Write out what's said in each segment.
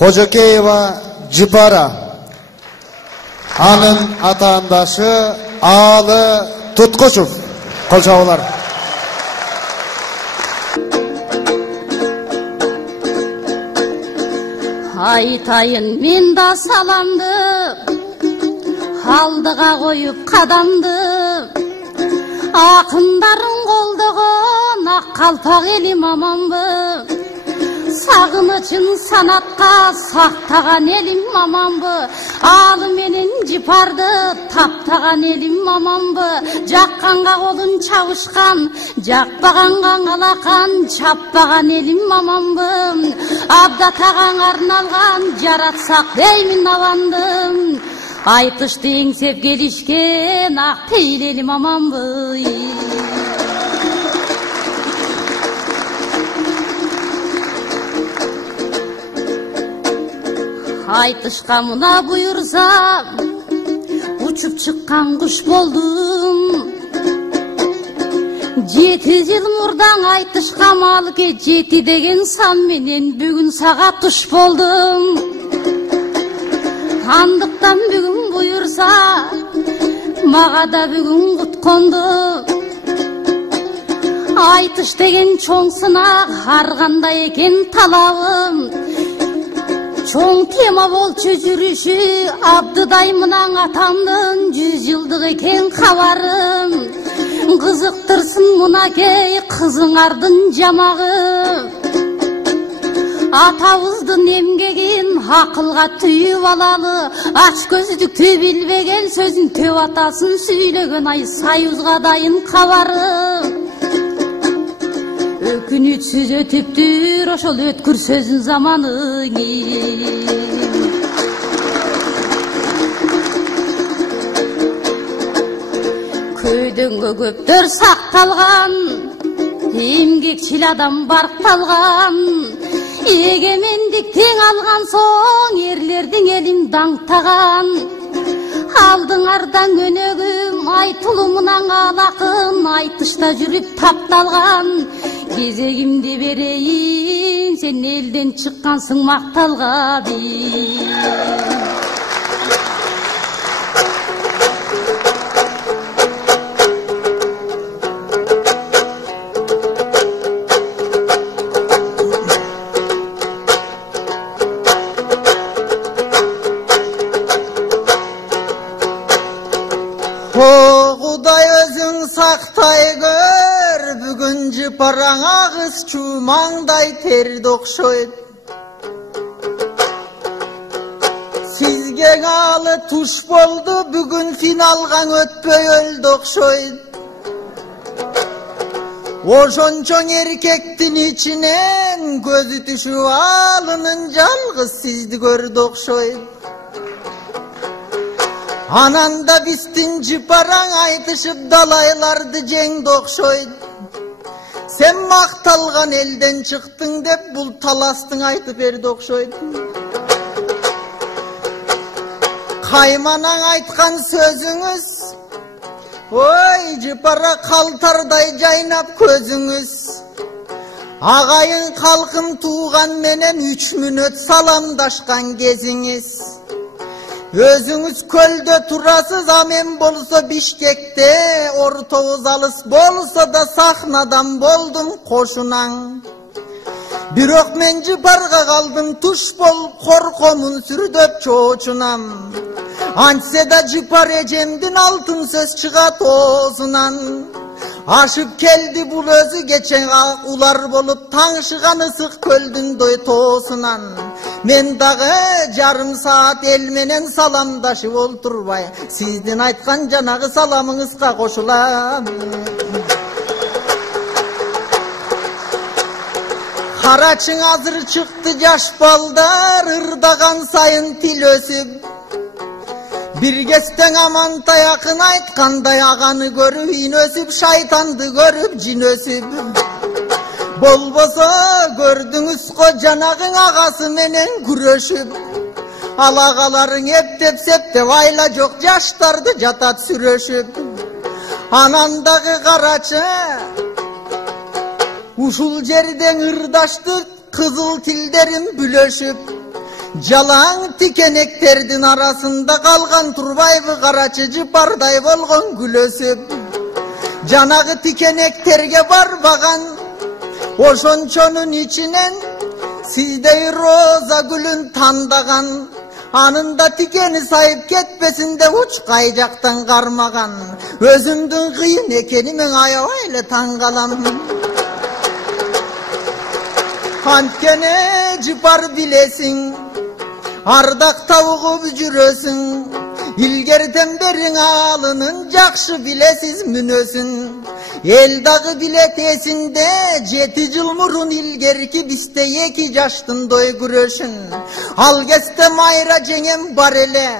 Kocakeyeva Jipara. Anın atandaşı Alı Tutkuçov. Kolçaolar. Айтайын мен да саламды, алдыға қойып қадамды, ақындарың қолдаған ақ қалпақ елім аманбы, сағынышын санатқа сақтаған елім аманбы, алы менен Жипарды таптаған елім аманбы, жаққанға қолын чабышқан, жақпағанға алақан, чаппаған елім аманбы, абдатаған арналған жаратсақ деймін аландым, айтышты еңсеп келішкен ақ пейіл елім аманбы. Айтышқа мұна бұйырса, ұшып шыққан құш болдым. 7 жыл мұрдан айтышқа малыке 7 деген сан менен бүгін сағат тұш болдым. Андықтан бүгін бұйырса, маға да бүгін құт қонды. Айтыш деген чоң сынақ, арғанда екен талабым. Чоң тема болчу жүрүшү, абдыдай мынан атамдын 100 жылдык экен кабарым. Кызыктырсын мунакей кызыңардын жамагы. Атабыздын эмгегин акылга түйүп алалы, ач көздүктү билбеген сөзүн төп атасын сүйлөгөн ай союзга дайын кабарым. Өкүнүчсүз өтүптүр ошол өткүр сөзүн заманы. Көйдөңгө көптөр сакталган, эмгекчил адам баркталган, эгемендиктен алган соң эрлердин элин даңтаган. Алдыңардан өнөгүм айтылымынан алакын, айтышта жүрүп тапталган. Кезегимди берейин, сен элден чыккансың макталга бий. Құдай өзің сақтай көр, бүгін Жипараң ағыз чумаңдай терді оқшойд. Сізге алы туш болды, бүгін финалған өтпей өлді оқшойд. Ошончоң еркектің içінен көзі түші алының жалғыз сізді көрді оқшойд. Ананда биздин Жипараң айтышып далайларды жеңди окшойд. Сен макталган элден чыктың деп бул таластың айтып берди окшойд. Кайманаң айткан сөзүңүз, ой Жипара калтардай жайнап көзүңүз. Агайын калкым тууган менен 3 мүнөт саламдашкан кезиңиз. Өзіңіз көлді турасыз, амен болса Бишкекте, ортобуз алыс болса да сахнадан болдум кошунаң. Бирок мен Жипарга калдым туш болуп, коркомун сүрдөп чоочунам. Антсе да Жипар эжемдин алтын сөз чыгат оозунан. Ашып келди бул өзү кечен улар болуп, таңшыган ысык көлдүн тоосунан. Мен дагы жарым саат эл менен саламдашып олтурбай, сиздин айткан жанагы саламыңызга кошулам. Карачың азыр чыкты жаш балдар, ырдаган сайын тил өсүп. Bir kestен Amantay akın aytkандай agаны көрүп, ин өсүп, шайтанды көрүп, жин өсүп. Болбосо көрдүңүз го жанагың агасы менен күрөшүп. Алагаларың эптеп-септеп, айла жок жаштарды жатат сүрөшүп. Анандагы карачы ушул жерден ырдашты, кызыл тилдерин бүлөшүп. Жалаң тикенектердин арасында калган турбайбы карачы жыпардай болгон күлөсүп. Жанагы тикенектерге барбаган ошончонун ичинен сиздей роза гүлүн тандаган. Анында тикени сайып кетпесин деп учкай жактан кармаган. Өзүмдүн кыйын экениме аябай эле таң калам. Анткени жыпар билесиң, ардактап угуп жүрөсүң. Илгертен бериң алынын жакшы билесиз мүнөсүн. Эл дагы билет эсинде 7 жыл мурун илгерки бизде 2 жаштын той күрөшүн. Ал кезде Майра жеңем бар эле,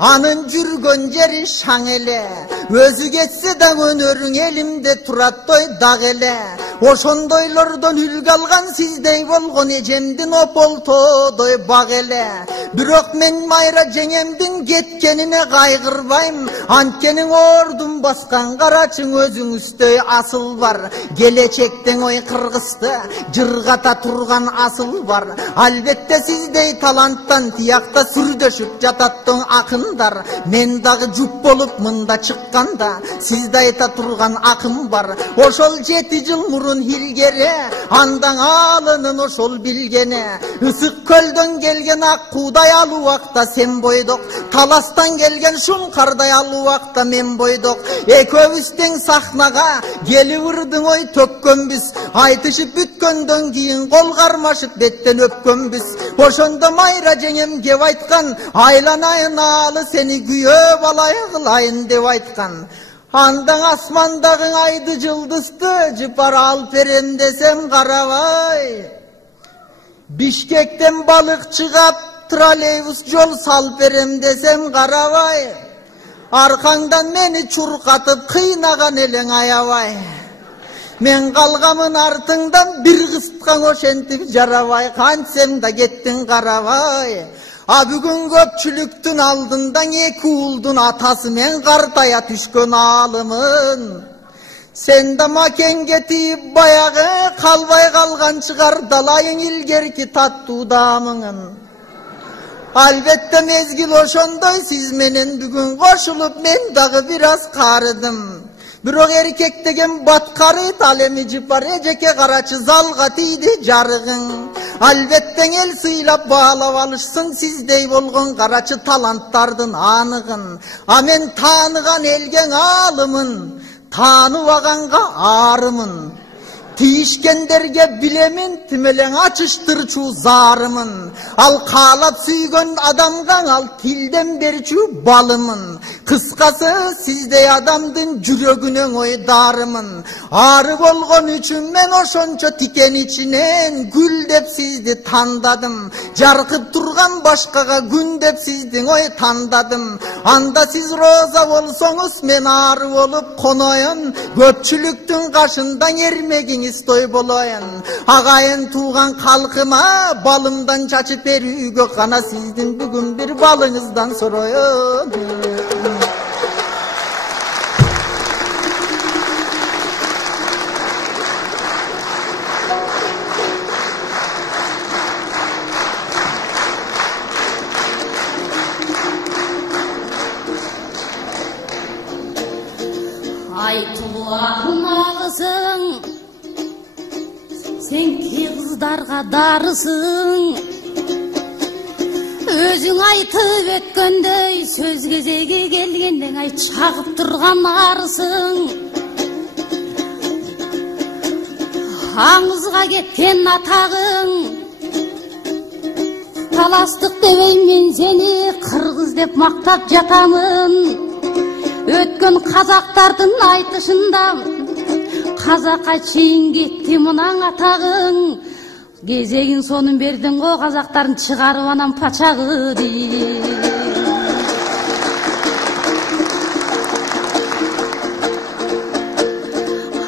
анын жүргөн жери шаң эле. Өзү кетсе да өнөрүң элимде турат той дагы эле. Ошондойлордон үлгү алган сиздей болгон эжемдин ополтодой баг эле. Бирок мен Майра жеңемдин кеткенине кайгырбайм. Анткени ордун баскан карачың өзүңүздөй асыл бар. Келечектен ой кыргызды жыргата турган асыл бар. Албетте сиздей таланттан тиякта сүрдөшүп жататтың акындар. Мен дагы жуп болуп мында чыкканда сизде айта турган акым бар. Ошол 7 жыл мурун илгери андан алынын ошол билгени. Ысык көлдөн келген ак куудай ал убакта сен бойдок. Таластан келген шуңкардай ал убакта мен бойдок. Экөөбүз тең сахнага келип ырдың ой төккөнбүз. Айтышып бүткөндөн кийин кол кармашып беттен өпкөнбүз. Ошондо Майра жеңем кеп айткан, айланайын алы сени күйөө балайы кылайын деп айткан. Андан асмандагы айды жылдызды жыпар алып берем десем карабай. Бишкектен балык чыгап троллейбус жол салып берем десем карабай. Аркаңдан мени чуркатып кыйнаган элең аябай. Мен калгамын артыңдан бир кыстыкаң ошентип жарабай. Кантсем да кеттиң карабай. А бүгүн көпчүлүктүн алдындан 2 уулдун атасы мен картая түшкөн алымын. Сен да макенге тиіп баягы калбай калган чыгар далайың илгерки таттуу даамыңын. Албетте мезгил ошондой сиз менен бүгүн кошулуп мен дагы бир аз карыдым. Бирок эркек деген баткарыт, ал эми жыпар эжеке карачы залга тийди жарыгың. Албетте эл сыйлап баалап алышсын сиздей болгон карачы таланттардын аныгын. А мен тааныган элге алымын, тааныбаганга арымын. Тийишкендерге билемин, тимелең ачыштырчу зарымын. Ал каалап сүйгөн адамга ал тилден берчү балымын. Кыскасы сиздей адамдын жүрөгүнөн ойдарымын. Ары болгон үчүн мен ошончо тикен ичинен гүл деп сизди тандадым. Жаркып турган башкага күн деп сиздин ой тандадым. Анда сиз роза болсоңуз мен ары болуп коноюн. Көпчүлүктүн кашында эрмегиңиз той болоюн. Агайын тууган калкыма балымдан чачып берүүгө гана сиздин бүгүн бир балыңыздан сороюн. Айтылуу акынагысың, сен кыздарга дарысың. Өзүң айтып өткөндөй сөз кезеги келгенде ай чагып турган арысың. Аңызга кеткен атагың, таластык дебейм мен сени кыргыз деп мактап жатамын. Өткөн казактардын айтышында казакка чейин кетти мунаң атагың. Кезегин сонун бердиң го казактарын чыгарып анан пачагы дейт.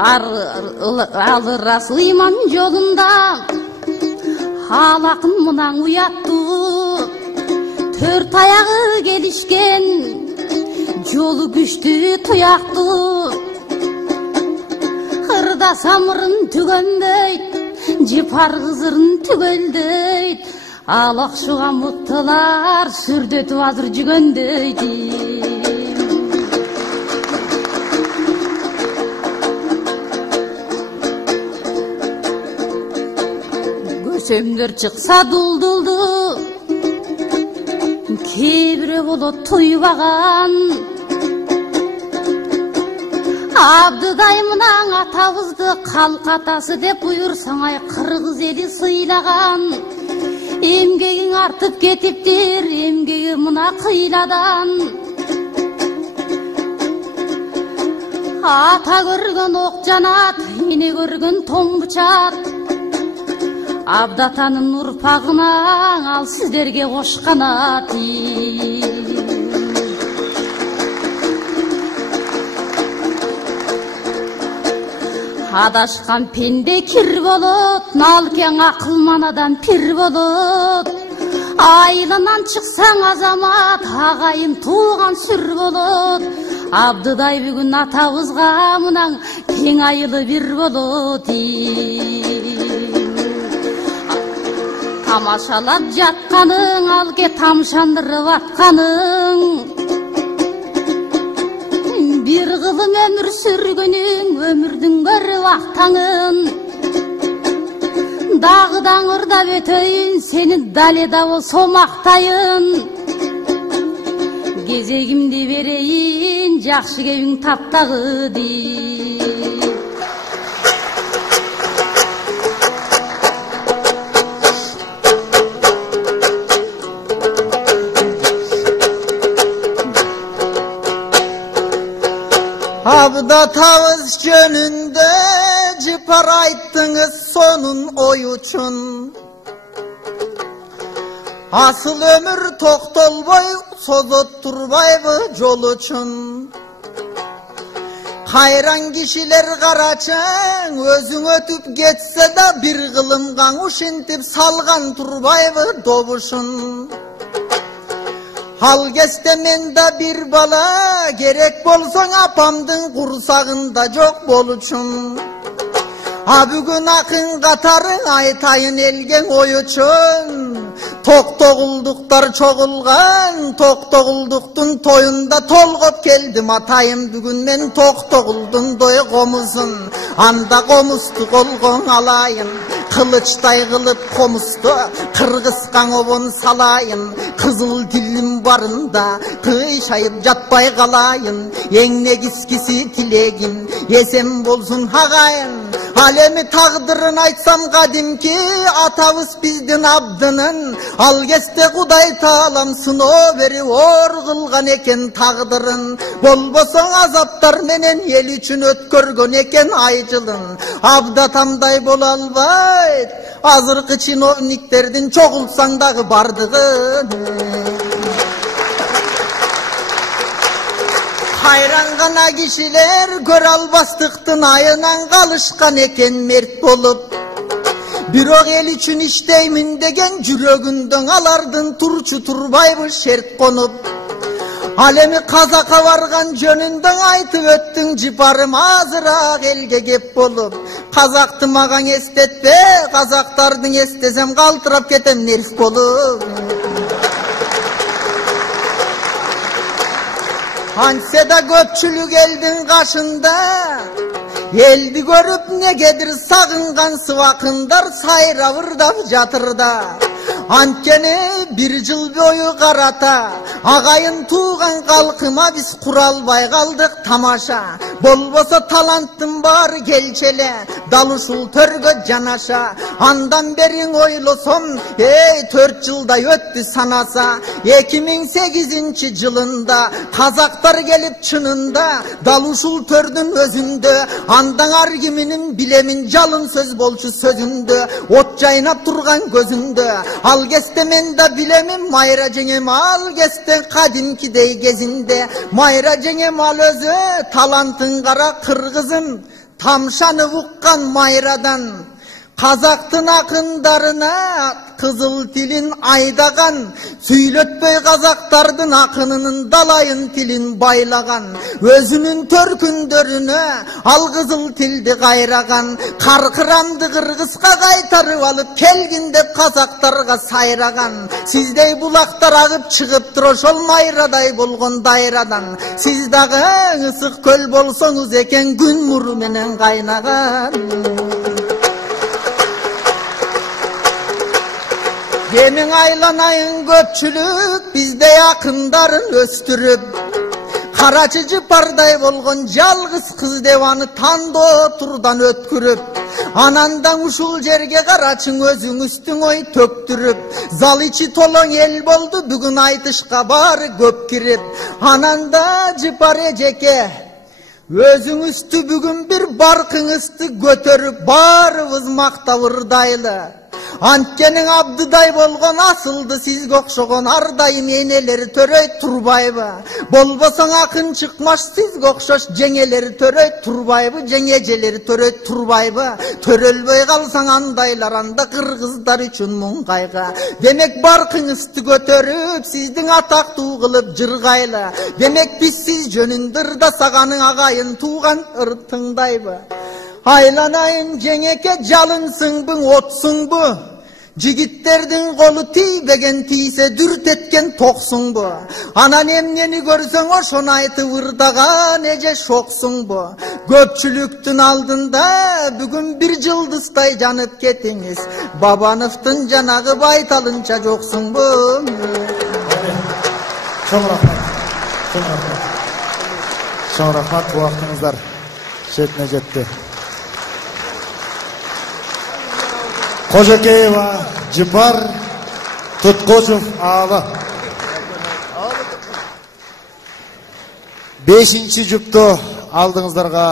Ал расыл иман жолунда ал акын мунаң уяттуу. 4 аягы келишкен жолу күчтүү туяктуу. Ырда самырын түгөнбөйт, жыпар кызырын түгөлдөйт. ал акшуга мыктылар сүрдөтүп азыр жүгөндөйдү. Көсөмдөр чыкса дулдулду, кээ бирөө болот туйбаган. Абдыдай мынан атабызды калк атасы деп буйрсаң ай кыргыз эли сыйлаган. Эмгегиң артып кетиптир, эмгеги мына кыйладан. Ата көргөн ок жанат, эне көргөн тоң бычак. Абдатанын урпагына ал сиздерге кош канат. Адашкан пенде кир болот, налкең акыл манадан пир болот. Айылынан чыксаң азамат, агайым тууган сүр болот. Абдыдай бүгүн атабызга мынан тең айылы бир болот. Тамашалап жатканың, алге тамшандырып атканың. Bir kılım ömür sürgünün, ömürdün görüp aktağın. Dağıdan ırda ötöyün, seni daleda olsam aktayın. Gezegimdi vereyin, jakşı kevin taptağı değil. Abdatavız jönünde cipar ayttınız sonun oy uçun. Asıl ömür toktolboy sozot turbayбы жол uçun. Hayran kişiler karaçaң özüň ötüp geçse de bir kılım kaňuş intip salgan turbayбы dobuşun. Al keste menda bir bala, gerek bolsoň apamdın kursagında jok boluçun. A bugün akın katarın aytayın elgen oy uçun. Toktogulduklar çoğulgan, toktoguldukdun toyunda tolgop keldim atayım bugün men toktoguldun doy komuzun. Anda komustu kolgon alayın, kılıçtay kılıp komustu, kırgızkan obon salayın. Kızıl dilim barında, kıyşayıp jatpay kalayın. Eňne kiskisi tilegim, yesem bolsun hagayın. Alemi taqdırın aytsam kadimki, atabız bizdin abdının. Al keste Kuday taalam sınoo beri or kılgan eken taqdırın. Bolbosoň azaptar menen el üçün ötkörgön eken ayjılın. Abdatamday bola albayt, azırkı çinovnikterdin çoğulsaň dagı bardygyn. Hayran gana kişiler gör albastıktın ayınan kalışkan eken mert bolup. Birok el üçün işteymin degen jürögünden alardın turçu turbayбы şert konup. Alemi kazaka vargan jönünden aytıp öttün jiparım azırak elge gep bolup. Kazaktı magan estetpe, kazaktardın estesem kaltırap ketem nerf bolup. Hanseda köpçülük eldin kaşında, eldi görüp negedir sagıngan sıvakındar sayravırdap jatırda. Antkeni bir jıl boyu karata, agayın tuğan kalkıma biz kuralbay kaldık tamaşa. Bolbosa talanttın bar gelçele, daluşul törgö janaşa. Andan berin oylosom, 4 jılda öttü sanasa. 2008 jılında, kazaktar gelip çınında, daluşul tördün özünde. Andan argiminin bilemin jalın söz bolçu sözünde, ot jaynap turgan gözünde. Al geste men da bilemin mayra jeňem al geste kadimki dey gezinde. Mayra jeňem al özü talantın kara kırgızın, tamşanı vukkan mayradan. Қазақтың ақындарына қызыл тілін айдаған, сөйлетпей қазақтардың ақынының далайын тілін байлаған, өзінің төркіндеріне ал қызыл тілді қайраған, қарқырамды қырғызға қайтарып алып келгін деп қазақтарға сайраған. Сіздей бұлақтар ағып шығып тұр ошол майрадай болған дайрадан, сіз дағы ысық көл болсоңуз екен күн нұры менен қайнаған. Менің айланайын көпчілік бізде ақындарын өстіріп, қарачы жыпардай болған жалғыз қыз деваны таңда тұрдан өткіріп, анандан ушул жерге қарачың өзің үстің ой төктіріп, зал içi толың ел болды бүгін айтышқа бары көп кіріп, ананда жыпар ежеке өзің үсті бүгін бір барқыңызды көтеріп, барыбыз мақтауырдайлы. Анткенің абдыдай болған асылды сізге оқшоған ардайым енелер төрөй турбайбы. Болбосаң ақын шықмаш сізге оқшош жеңелер төрөй турбайбы, жеңежелер төрөй турбайбы. Төрөлбөй қалсаң андайлар анда қырғыздар үшін мұң қайға. Демек барқыңызды көтеріп, сіздің атақты қылып жырғайлы. Демек біз сіз жөніндір да сағаның ағайын туған ыртыңдайбы. Айланайын жеңеке жалынсың бұң отсың бұ, жігіттердің қолы тейбеген тейсе дүрт еткен тоқсың бұ. Анан емнені көрсің ошон айты ырдаған еже шоқсың бұ. Көпчіліктің алдында бүгін бір жылдыстай жанып кетіңіз, Бабановтың жанағы байталынша жоқсың бұ. Шоң рахмат, bu вақтыңыздар шетіне жетті. Қожакеева, Жыпар, Тұтқошев ағы. 5-ші жұпты алдыңыздарға